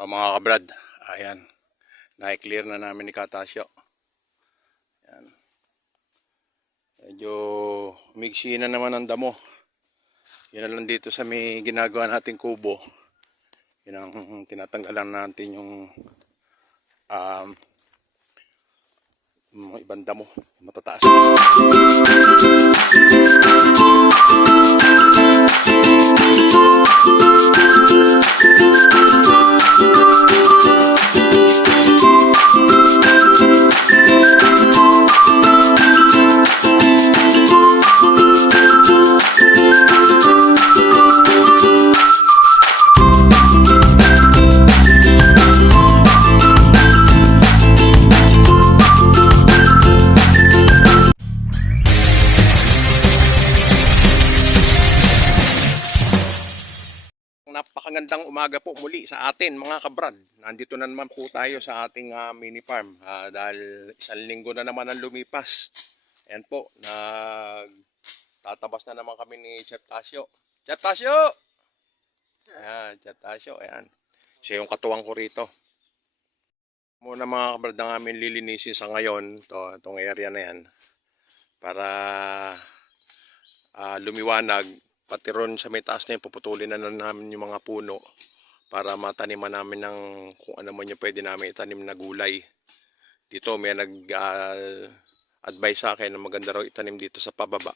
So mga kabrad, ayan, na-clear na namin ni Katasyo. Ayan. Medyo mixi na naman ang damo. Yan na lang dito sa may ginagawa nating kubo. Yan ang tinatanggalan natin yung mga ibang damo, matataas. Napakagandang umaga po muli sa atin mga kabrad. Nandito na naman po tayo sa ating mini farm dahil isang linggo na naman ang lumipas. Ayan po, tatabas na naman kami ni Chef Tasyo. Chef Tasyo! Ayan, Chef Tasyo, ayan. Siya yung katuwang ko rito. Muna mga kabrad na namin lilinisin sa ngayon, itong area na yan, para lumiwanag. Pati ron sa may taas na yun, puputulin na namin yung mga puno para mataniman namin ng kung ano man yung pwede namin itanim na gulay. Dito may nag-advise sa akin na maganda raw itanim dito sa pababa,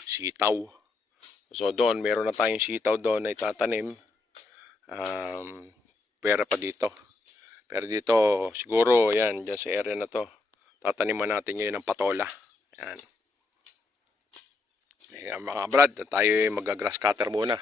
sitaw. So doon, meron na tayong sitaw doon na itatanim. Pwera pa dito. Pero dito, siguro, yan, dyan sa area na to, tataniman natin ngayon ng patola. Yan. Mga brad, tayo mag-grass cutter muna.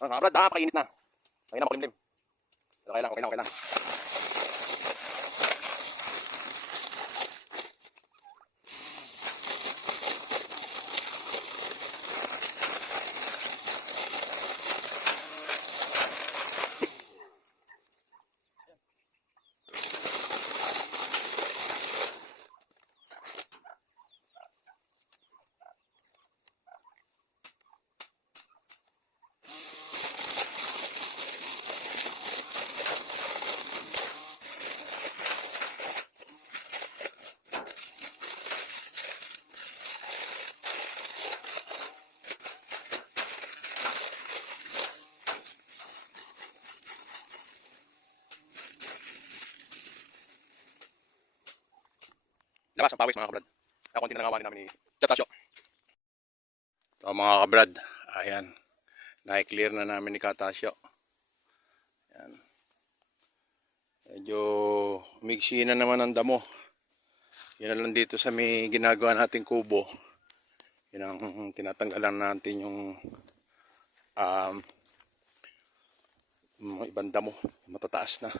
Mga kabrad, napakainit na. Kaya na makulimlim. Pero okay lang, okay lang, okay lang. Labas ang pawis mga kabrad. Kaya konti na nangawanin namin ni Chatasyo. Ito mga kabrad. Ayan. Na-clear na namin ni Katasyo. Ayan. Medyo mixi na naman ang damo. Yan na lang dito sa may ginagawa nating kubo. Yan ang tinatanggalan natin yung mga ibang damo. Matataas na.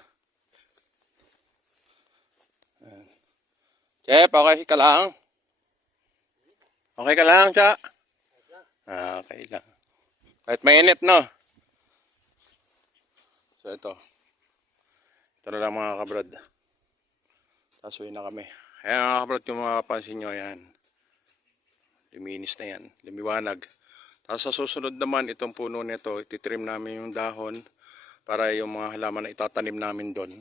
Ayan. Chep, okay ka lang? Okay ka lang, Cha? Okay lang. Kahit mainit, no? So, ito. Ito na lang mga kabrad. Tasuin na kami. Ayan mga kabrad, kung makapansin nyo, ayan. Luminis na yan. Lumiwanag. Tapos sa susunod naman, itong puno nito, ititrim namin yung dahon para yung mga halaman na itatanim namin doon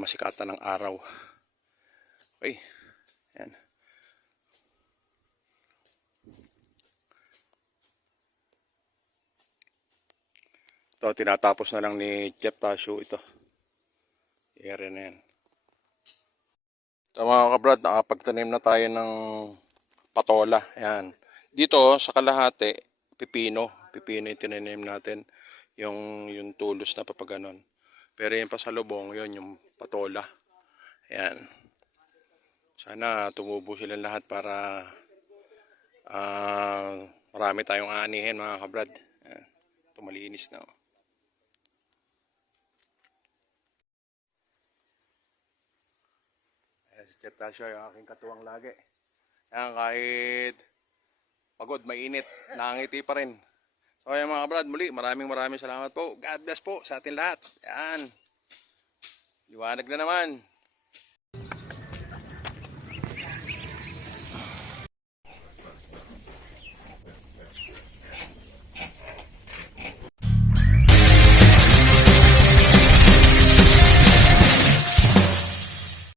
masikatan ng araw. Okay. Ayan. Ito, tinatapos na lang ni Chef Tasyo ito. I-area na yan. Ito mga kabrad, nakapagtanim na tayo ng patola. Ayan. Dito sa kalahati, pipino. Pipino yung tinanim natin. Yung tulos na papaganon. Pero yung pasalubong, yun yung patola. Ayan. Sana tumubo silang lahat para marami tayong aanihin mga kabrad. Ayan. Ito malinis na. Ayan, si Chef Tasyo, yung aking katuwang lagi. Ayan, kahit pagod, mainit, nakangiti pa rin. So ayan mga kabrad, muli maraming salamat po. God bless po sa atin lahat. Ayan. Liwanag na naman.